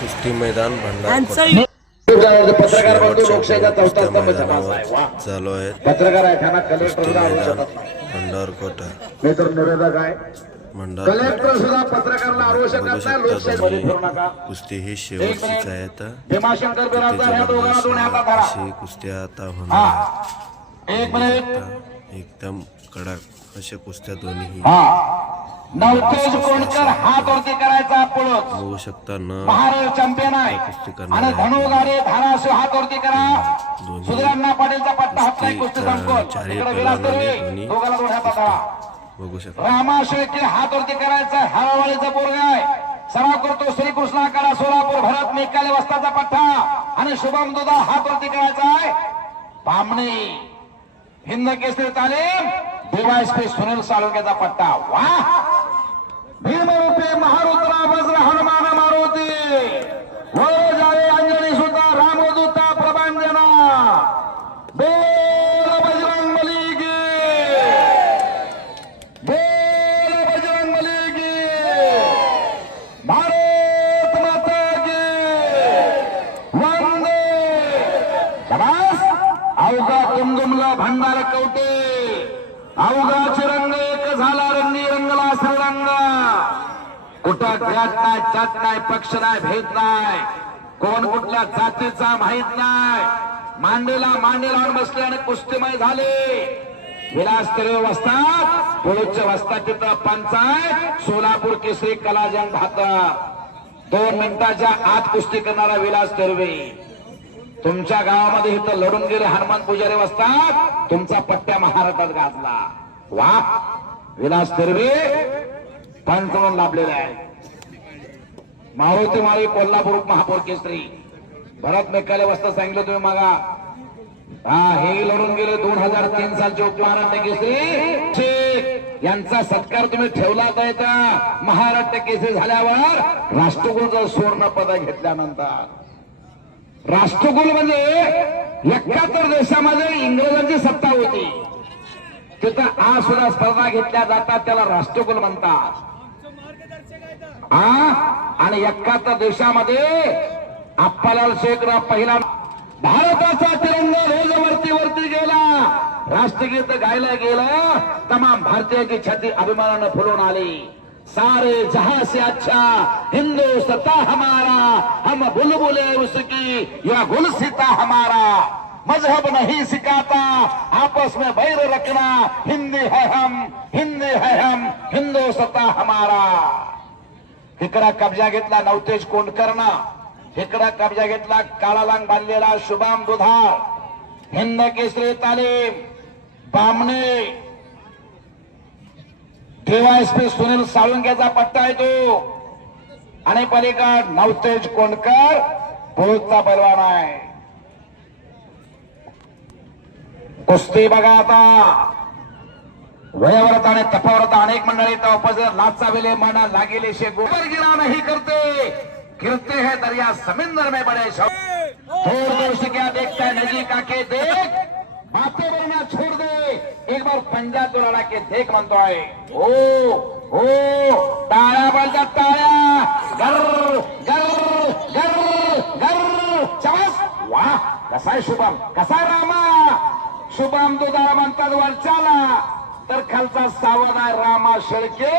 कुस्ती मैदान शेवटच्या कुस्त्या मैदानावर चालू आहे कुस्ती मैदान भंडारकोट. कुस्ती ही शेवटचीच आहे आता. कुस्त्या आता होणार एकदम कडक. अशा कुस्त्या दोन्ही हा नवतेज कोणकर हात वरती करायचा पुढं. बघू शकता न. चॅम्पियन आहे. आणि. धनुगाडे धाराशिव हात वरती करा. दोन्ही सुधीरांना पाटीलचा पट्टा हात नाही कुस्ती कुस्ती, संपवत अं, चारही तिकडे विलास पैलवानांनी दर्वे, दोन्ही. दोघांना दोन हातात धरा बघू शकता. रामा शेळके हात वरती करायचा हरावाळीचा पोरगा आहे. सराव करतो श्रीकृष्ण आकारा सोलापूर भरत निकाले वस्ताचा पट्टा. आणि शुभम दुधा हात वरती करायचा आहे. बामणे हिंद केसरी तालीम. डीवायसपी सुनील साळुंकेचा पट्टा. वा भीमरूपी महारुद्रा वज्र हनुमान मारुती वळ जावे अंजनी सुद्धा रामदूता प्रभांजना बोल बजरंग बली की बोल बजरंग बली की भारत माता की वंदे शाबास अवघा कुमकुमला भंडार कवटे अवघा चिरंग एक झाला रंगी रंगला श्रीरंग कुठं जात नाही जात नाही पक्ष नाही भेद नाही. कोण कुठल्या जातीचा माहीत नाही. मांडीला मांडी लावून बसले आणि कुस्तीमय झाले. विलास तरे वस्तात पुढच्या वस्तात तिथं पंचायत सोलापूर केसरी कलाजन भात. दोन मिनिटाच्या आत कुस्ती करणारा विलास तर्वे. तुमच्या गावामध्ये इथं लढून गेले हनुमान पुजारी वस्तात तुमचा पट्ट्या महाराष्ट्रात गाजला. वा विलास तर्वे पंच म्हणून लाभलेला आहे मावळते माळी कोल्हापूर महापौर केसरी. भरत मेकाले वाजता सांगितलं तुम्ही मागा. हा हे लढून गेले दोन हजार तीन सालचे उपमहाराष्ट्र केसरी. यांचा सत्कार तुम्ही ठेवला आहे का महाराष्ट्र केसरी झाल्यावर राष्ट्रकुलचं सुवर्ण पदक घेतल्यानंतर. राष्ट्रकुल म्हणजे एकाहत्तर देशामध्ये इंग्रजांची सत्ता होती. तिथं आज सुद्धा स्पर्धा घेतल्या जातात त्याला राष्ट्रकुल म्हणतात. आ आणि एकाहत्तर देशामध्ये अप्पालाल शेखराव पहिला भारताचा तिरंगा रोज वरती गेला. राष्ट्रगीत गायला गेलं. तमाम भारतीयाची छाती अभिमानानं फुलून आली. सारे जहां से अच्छा हिंदुस्ता हमारा हम बुलबुले उसकी या गुलसिता हमारा। मजहब नहीं सिखाता आपस में बैर रखना हिंदी है हम हिंदी है हम हिंदुस्ता हमारा। हिकडा कब्जा घेतला नवतेज कोंडकरनं हिकडा कब्जा घेतला काळालांग बांधलेला शुभम दुधाळ. हिंद केसरी तालीम. बामणे. डीवायएसपी सुनील साळुंकेचा पट्टा आहे तो. आणि पलीकड नवतेज कोंडकर भूतचा पैलवान आहे. कुस्ती बघा आता. वयव्रत आणि तपव्रत अनेक मंडळी इथं उपस्थित. लाचा मना लागेले शे गोबर गिरा नाही करते गिरते है दरिया समिंदर में बड़े. शब्द दूर दूर से क्या देखता है नजीक आके देख. बातें बोलना छोड़ दे. एक बार पंजा तो लड़ा के देख म्हणतो आहे हो, ओ हो. ओ टाळ्या बोलतात टाळ्या. गर गर गर गर. चमस वा कसा आहे शुभम? कसा रामा? शुभम दुधाळा म्हणतात वरच्याला. तर खालचा सावध आहे रामा शेळके.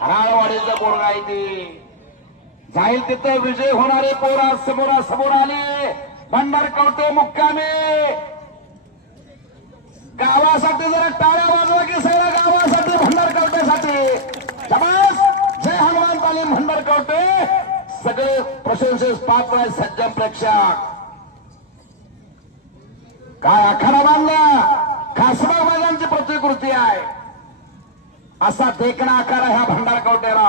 राळवाडीचा बोर्गा आहे ते. जाईल तिथं विजय होणारे पोरा समोरा समोर आले. भंडार कवटे मुक्कामे. गावासाठी जरा टाळ्या वाजवा की सगळ्या गावासाठी भंडार कवटेसाठी शबास. जय हनुमान तालीम भंडार कवटे सगळे प्रशंसेस पात्र आहे सज्जन प्रेक्षक. काय आखाडा बांधला? खासबाग मैदानची प्रतिकृती आहे. असा देखणा आकार आहे ह्या भंडारकवटेला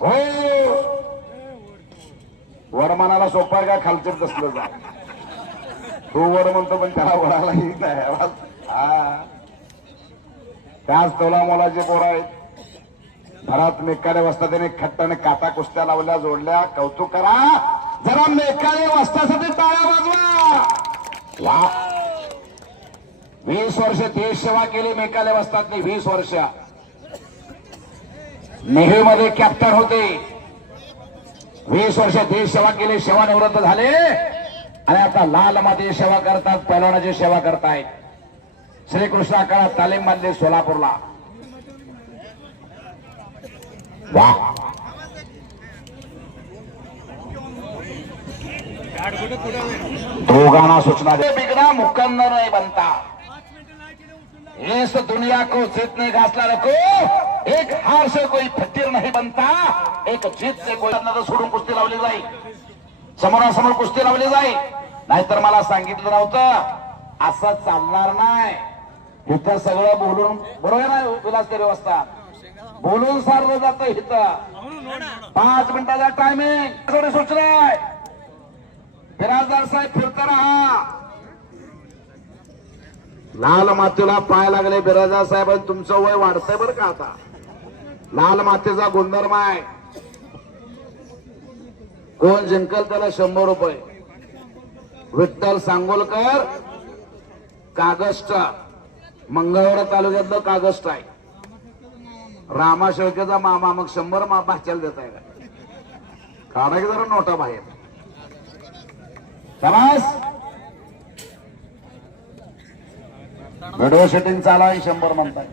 हो. वरमानाला सोपा का खालचं कसलं जा. तो वर म्हणतो पण त्याला वराला येत नाही. त्याच तोला मोलाचे पोर आहेत. घरात मेकाने वाजता त्याने खट्टाने काटा कुस्त्या लावल्या जोडल्या. कौतुक करा. जरा मेकाने वाजतासाठी टाळ्या वाजवा. वा. वीस वर्ष देश सेवा केली मेकाले वाजतात वीस वर्ष. नेहमीमध्ये कॅप्टन होते. वीस वर्ष देश सेवा केली सेवानिवृत्त झाले. आणि आता लाल माती सेवा करतात पैलवानाची सेवा करतायत. श्रीकृष्णा काळात तालीम बांधली सोलापूरला. वा. दोघांना सूचना बिघडा बिगड़ा मुकंदर बनता. इस दुनिया को जीतने का हौसला रखो। एक हार से कोई फकीर नहीं बनता एक जीत से कोई सोडून कुस्ती लावली जाईल समोरासमोर कुस्ती लावली जाईल नाहीतर मला सांगितलं नव्हतं असं चालणार नाही. इथं सगळं बोलून बरोबर आहे ना विलास व्यवस्था बोलून सारलं जातं इथं. पाच मिनिटाचा टायमिंग सूचना आहे बिराजदार साहेब फिरता राहा लाल मातीला पाय लागले बिराजा साहेब तुमचं वय वाढतंय बरं का आता? लाल मातीचा गुणधर्म आहे. कोण जिंकल त्याला शंभर रुपये? विठ्ठल सांगोलकर कागस्ट मंगळवार तालुक्यातलं कागस्ट आहे. रामा शेळकेचा मामा मग शंभर मा भाच्याला देत आहे का? काढा की जरा नोटा बाहेर समास व्हिडिओ शूटिंग चालावी शंभर म्हणताय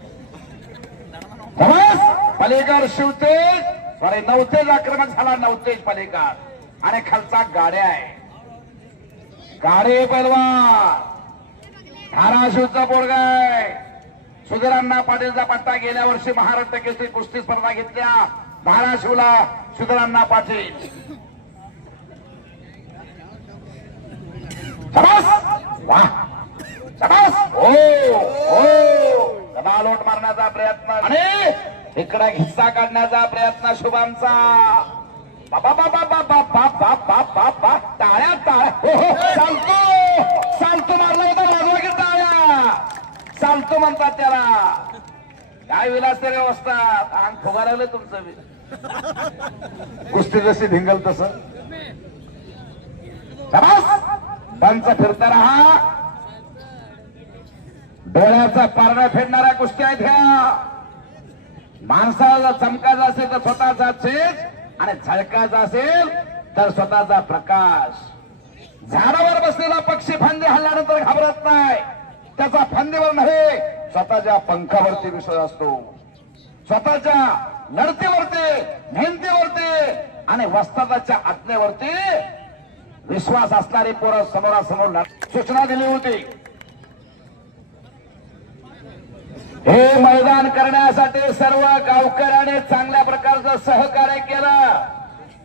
समास शिवते शिवतेज. सॉरी नवतेज आक्रमक झाला नवतेज पलीकड आणि खालचा गाड्या आहे. गाडे पैलवान धाराशिवचा पोरगा आहे. सुधीरांना पाटीलचा पट्टा गेल्या वर्षी महाराष्ट्र केसरी कुस्ती स्पर्धा घेतल्या. धाराशिवला सुधीरांना पाटील. वाह! शाबास हो हो लोट मारण्याचा प्रयत्न आणि इकडे हिस्सा काढण्याचा प्रयत्न शुभांचा बाबा बाबा बाबा बाबा बाबा बा टाळ्या टाळ्या हो हो चालतो चालतो मारला होता वाजवा की टाळ्या चालतो म्हणतात त्याला काय विलास तरी व्यवस्था अंग फुगारायला तुमचं बी कुस्ती जशी भिंगल तसं शाबास पंच फिरता राहा डोळ्याचा पारडा फेडणाऱ्या गोष्टी आहेत ह्या. माणसाला जर असेल तर स्वतःचा चेज आणि झळकाचा असेल तर स्वतःचा प्रकाश. झाडावर बसलेला पक्षी फांदी हल्ल्यानंतर घाबरत नाही. त्याचा फांदीवर नाही स्वतःच्या पंखावरती विश्वास असतो. स्वतःच्या लढतीवरती मेहनतीवरती आणि वस्तादाच्या आज्ञेवरती विश्वास असणारी पोरं समोरासमोर सूचना दिली होती. हे मैदान करण्यासाठी सर्व गावकऱ्याने चांगल्या प्रकारचं सहकार्य केलं.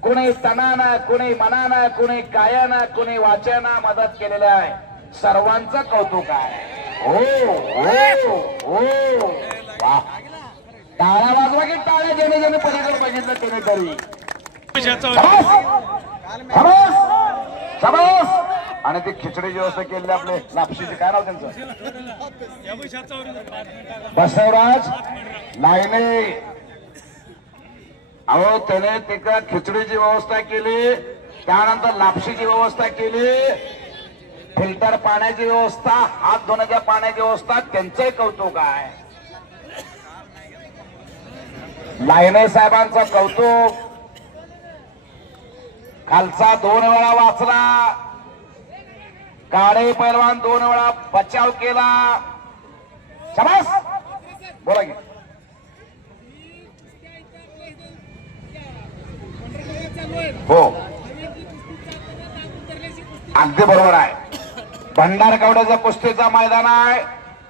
कुणी तनानं कुणी मनानं कुणी कायानं कुणी वाचनानं मदत केलेली आहे. सर्वांचं कौतुक आहे. हो हो हो. टाळ्या वाजवा की टाळ्या ज्याने ज्याने पलीकडे बघितलं त्याने तरी आणि ती खिचडी व्यवस्था केली आपले लापशीचे काय नाव त्यांचं? बसवराज लाईने. अहो त्याने तिकडे खिचडीची व्यवस्था केली त्यानंतर लापशीची व्यवस्था केली. फिल्टर पाण्याची व्यवस्था हात धुण्याच्या पाण्याची व्यवस्था त्यांचंही कौतुक आहे. लायने साहेबांचं कौतुक. खालचा दोन वेळा वाचला. काळे पैलवान दोन वेळा बचाव केला. शबास! बोला की. हो. अगदी बरोबर आहे. भंडारकवड्याचं कुस्तीचा मैदान आहे.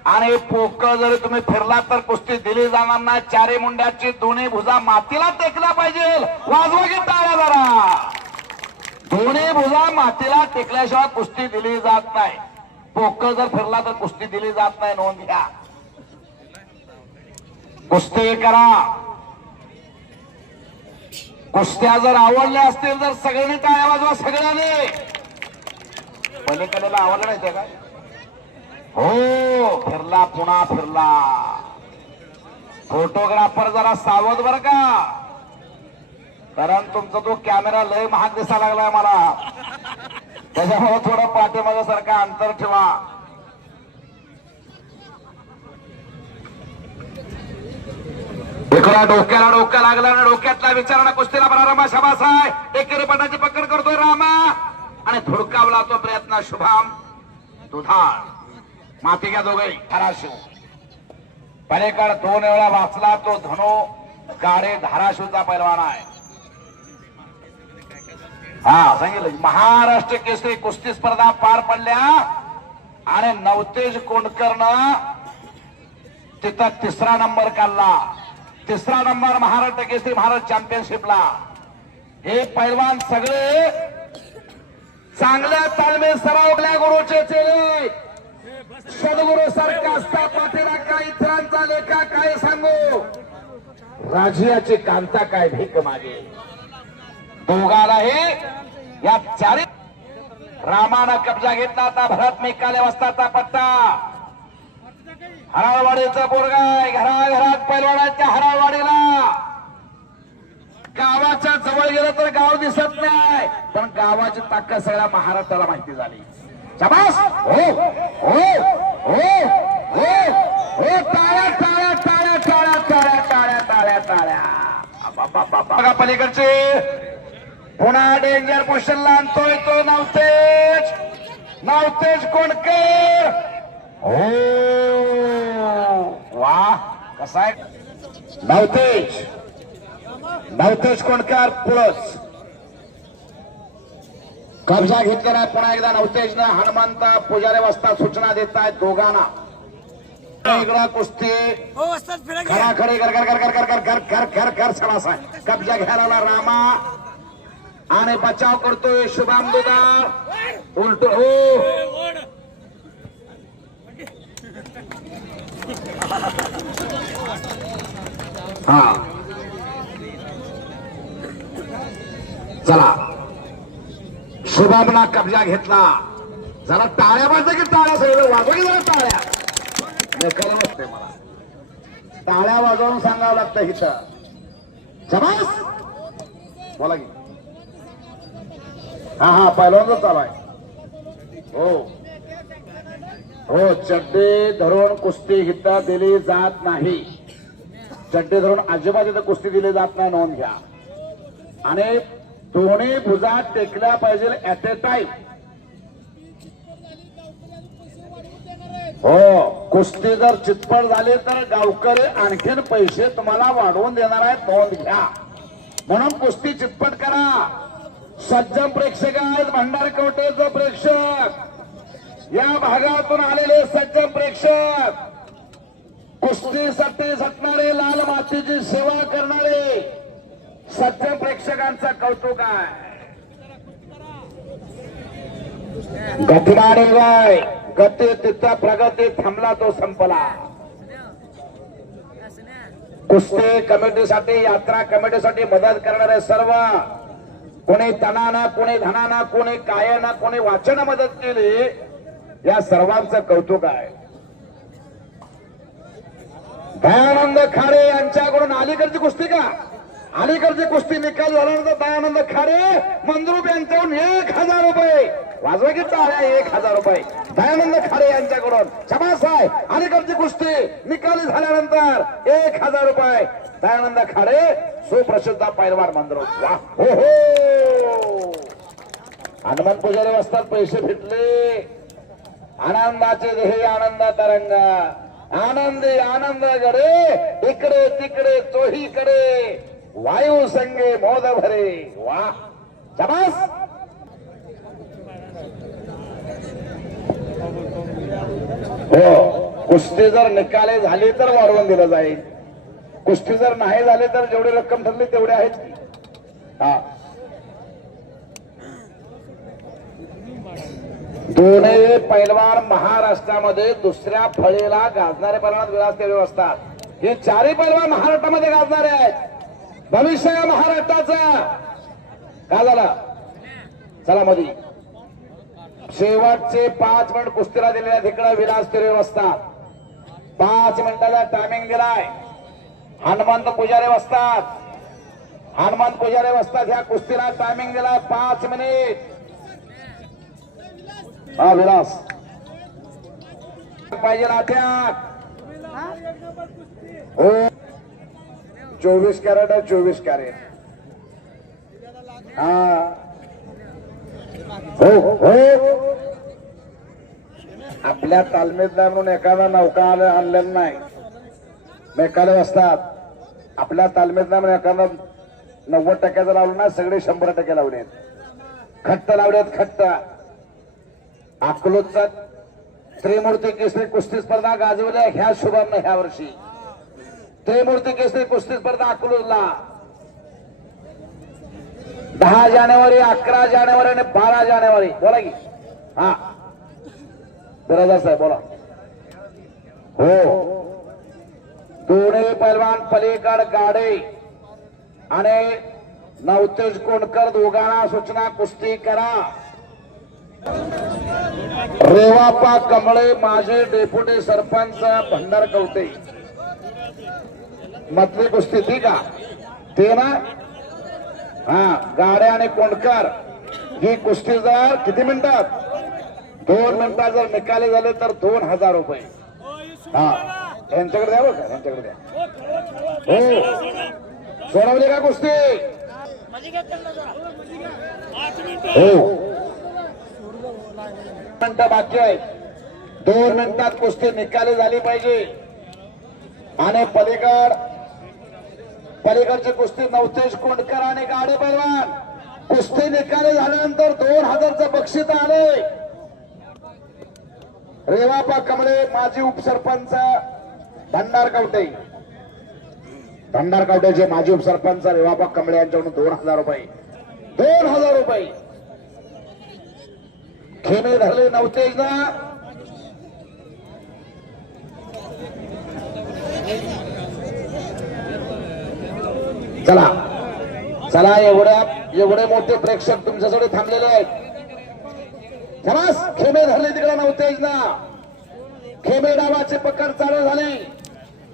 आणि पोक जरी तुम्ही फिरला तर कुस्ती दिली जाणार नाही. चारी मुंड्याची दोन्ही भुजा मातीला टेकल्या पाहिजे वाजवा की टाळ्या जरा. दोन्ही भुजा मातीला टेकल्याशिवाय कुस्ती दिली जात नाही. पोक जर फिरला तर कुस्ती दिली जात नाही नोंद घ्या. कुस्ती करा. कुस्त्या जर आवडल्या असतील तर सगळ्यांनी टाळ्या वाजवा सगळ्यांनी. पलीकडेला आवडलं नाही ते काय हो फिरला पुन्हा फिरला. फोटोग्राफर जरा सावध बर का. कारण तुमचा तो कॅमेरा लय महाग दिसा लागलाय मला. त्याच्यामुळे थोडं पाठीमागे सारखा अंतर ठेवा. इकडा डोक्याला डोक्या लागला ना डोक्यातला विचारणा कुस्तीला प्रारंभ रामा आहे एकेरी पटाची पकड करतोय रामा. आणि धुडकावला तो प्रयत्न शुभाम दुधाळ. माती घ्या दोघे धाराशिव. पलीकडे दोन वेळा वाचला तो धनो. गाडे धाराशिवचा पैलवान आहे. हा सांगितलं. महाराष्ट्र केसरी कुस्ती स्पर्धा पार पडल्या आणि नवतेज कोंडकरनं तिथं तिसरा नंबर काढला. तिसरा नंबर महाराष्ट्र केसरी भारत चॅम्पियनशिपला. हे पैलवान सगळे चांगल्या तालमे सरावल्या गुरुचे चेले. सद्गुरु सारखा असता पाठीला काय इतरांचा लेखा काय सांगू. राजियाची कांता काय भीक मागे. दोघालाही या चारी रामानं कब्जा घेतला आता भरत मेकाले वस्ताचा पत्ता हराळवाडीचा बोरगाय घराघरात पैलवाडाच्या हराळवाडीला. गावाच्या जवळ गेलं तर गाव दिसत नाही. पण गावाची ताकद सगळ्या महाराष्ट्राला माहिती झाली. शबास! हो हो हो हो हो टाळ्या टाळ्या टाळ्या टाळ्या टाळ्या टाळ्या टाळ्या टाळ्या. बघा पलीकडचे. पुन्हा डेंजर पोस्टरला आणतोय तो नवतेज. नवतेज कोणकर? हो. वा कसा आहे? नवतेज. नवतेज कोणकर? प्लस कब्जा घेतलेला आहे. पुन्हा एकदा नवतेजनं हनुमंत पुजारी वाजता सूचना देत आहेत दोघांना. इकडं कुस्ती. हो कर कर कर कर कर कर कर कर कर सणास आहे कब्जा घ्यायला रामा. आणि बचाव करतोय शुभाम दुगा उलट हो। हा। चला। शुभामना कब्जा घेतला। जरा टाळ्या वाजता की टाळ्या सगळं वाजव की जरा टाळ्या? नकल वाटते मला। टाळ्या वाजवून सांगावं लागतं हिथं जमास बोला की. हा हा पहिल्यांदाच चालू आहे हो. हो चड्डे धरून कुस्ती हिता दिली जात नाही. चड्डे धरून अजिबात इथं कुस्ती दिली जात नाही नोंद घ्या. आणि दोन्ही भुजात टेकल्या पाहिजे ऍट ए टाइम हो कुस्ती जर चितपट झाली तर गावकरी आणखीन पैसे तुम्हाला वाढवून देणार आहेत नोंद घ्या. म्हणून कुस्ती चितपट करा. सज्जन प्रेक्षक आहेत भंडारकवटेचं प्रेक्षक. या भागातून आलेले सज्जन प्रेक्षक. कुस्तीसाठी झटणारे लाल मातीची सेवा करणारे सज्जन प्रेक्षकांचं कौतुक आहे. गतीला गाय गती तिथं प्रगती थांबला तो संपला. कुस्ती कमिटीसाठी यात्रा कमिटीसाठी मदत करणारे सर्व कोणी तणानं कोणी धनानं कोणी कायानं कोणी वाचना मदत केली या सर्वांचं कौतुक आहे. दयानंद खाडे यांच्याकडून अलीकडची कुस्ती का? अलीकडची कुस्ती निकाल झाल्यानंतर दयानंद खाडे मंद्रूप यांच्याकडून एक हजार रुपये. वाजवा की एक हजार रुपये. दयानंद खाडे यांच्याकडून. शबास आहे अलीकडची कुस्ती निकाली झाल्यानंतर एक हजार रुपये. दयानंद खाडे सुप्रसिद्ध पैलवान मंद्रूप. वा हो हो. हनुमान पुजारी वाजतात पैसे फिटले आनंदाचे देहे आनंदा तरंग. आनंदी आनंद गडे इकडे तिकडे चोहीकडे. वायू संगे मोद भरे. वा चमास हो कुस्ती जर निकाले झाली तर वाढवून दिलं जाईल. कुस्ती जर नाही झाले तर जेवढी रक्कम ठरली तेवढे आहेत हा. पुणे पैलवान महाराष्ट्रामध्ये दुसऱ्या फळीला गाजणारे पैलवान विराजलेले असतात हे चारही पैलवान महाराष्ट्रामध्ये गाजणारे आहेत. भविष्य या महाराष्ट्राचा. का झाला? चला मधी. शेवटचे पाच मिनिट कुस्तीला दिलेल्या तिकडे विलास देवी असतात पाच मिनिटाचा टायमिंग दिलाय. हनुमंत पुजारे बसतात. हनुमंत पुजारे बसतात. ह्या कुस्तीला टायमिंग दिलाय. पाच मिनिट. हा विलास. पाहिजे हो? चोवीस कॅरेट आहे चोवीस कॅरेट. हा. हो हो. आपल्या तालमीत नाही म्हणून एखादा नौका आलं आणलेला नाही. मेकाले असतात. आपल्या तालमीत नाही म्हणून एखादा नव्वद टक्क्याचं लावलं ना सगळे शंभर टक्के लावले आहेत खट्ट लावले आहेत खट्ट. अकलोजचा त्रिमूर्ती केसरी कुस्ती स्पर्धा गाजवल्या ह्या शुभांना ह्या वर्षी. त्रिमूर्ती केसरी कुस्ती स्पर्धा अकलोजला दहा जानेवारी अकरा जानेवारी आणि बारा जानेवारी. बोला की. हा. बिराजा साहेब बोला. हो. दोन्ही पैलवान पलीकड गाडे आणि नवतेज कोणकर दोघांना सूचना कुस्ती करा. रेवापा कमळे माझे डेप्युटी सरपंच भंडार कवटे. मतली कुस्ती ती का? ते ना? हा गाड्या आणि कोंडकर. ही कुस्ती जर किती मिनिटात? दोन मिनिटात जर निकाली झाले तर दोन हजार रुपये. हा यांच्याकडे द्या बघा यांच्याकडे द्या. हो. सोडवली का कुस्ती? हो. मिनिटं बाकी आहेत दोन मिनिटात कुस्ती निकाली झाली पाहिजे. आणि पलीकड पलीकडची कुस्ती नवतेज कोंडकर आणि गाडी पैलवान. कुस्ती निकाली झाल्यानंतर दोन हजारचं बक्षीस आले. रेवापा कमळे माजी उपसरपंच भंडार कवटे. भंडार कवटेचे माजी उपसरपंच रेवापा कमळे यांच्याकडून दोन हजार रुपये. दोन हजार रुपये. खेमे धरले नव्हतेच ना चला. चला एवढ्या एवढे मोठे प्रेक्षक तुमच्याकडे थांबलेले आहेत. खरास खेमे धरले तिकडे नव्हतेच ना खेमे डावाचे पकड चालू झाली.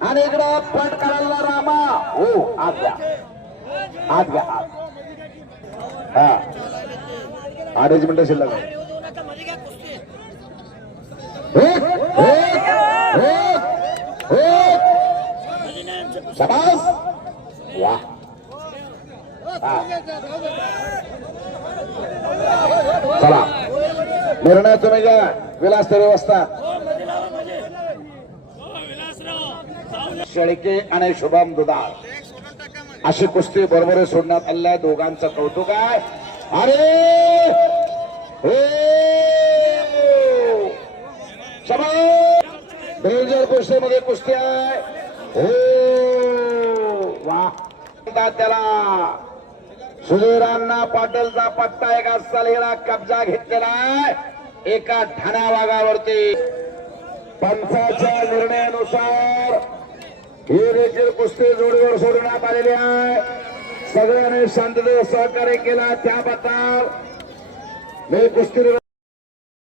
आणि इकडं फट करायला रामा. हो आत घ्या आत घ्या आत. हा अडीच मिनिटं शिल्लक आहे. एक, एक, एक, एक. शाबास वा चला निर्णय तुम्ही घ्या विलास व्यवस्था शेळके आणि शुभम दुधाळ. अशी कुस्ती बरोबर सोडण्यात आल्या दोघांचं कौतुक आहे. अरे! हे शाबास कुस्तीमध्ये कुस्ती आहे. हो. वा. त्याला सुधीरांना पाटलचा पट्टा एका सलहेला कब्जा घेतलेला आहे. एका ठाण्या भागावरती पंचाच्या निर्णयानुसार ही देखील कुस्ती जोडीवर सोडण्यात आलेली आहे. सगळ्यांनी शांततेत सहकार्य केला. त्याबद्दल मी कुस्ती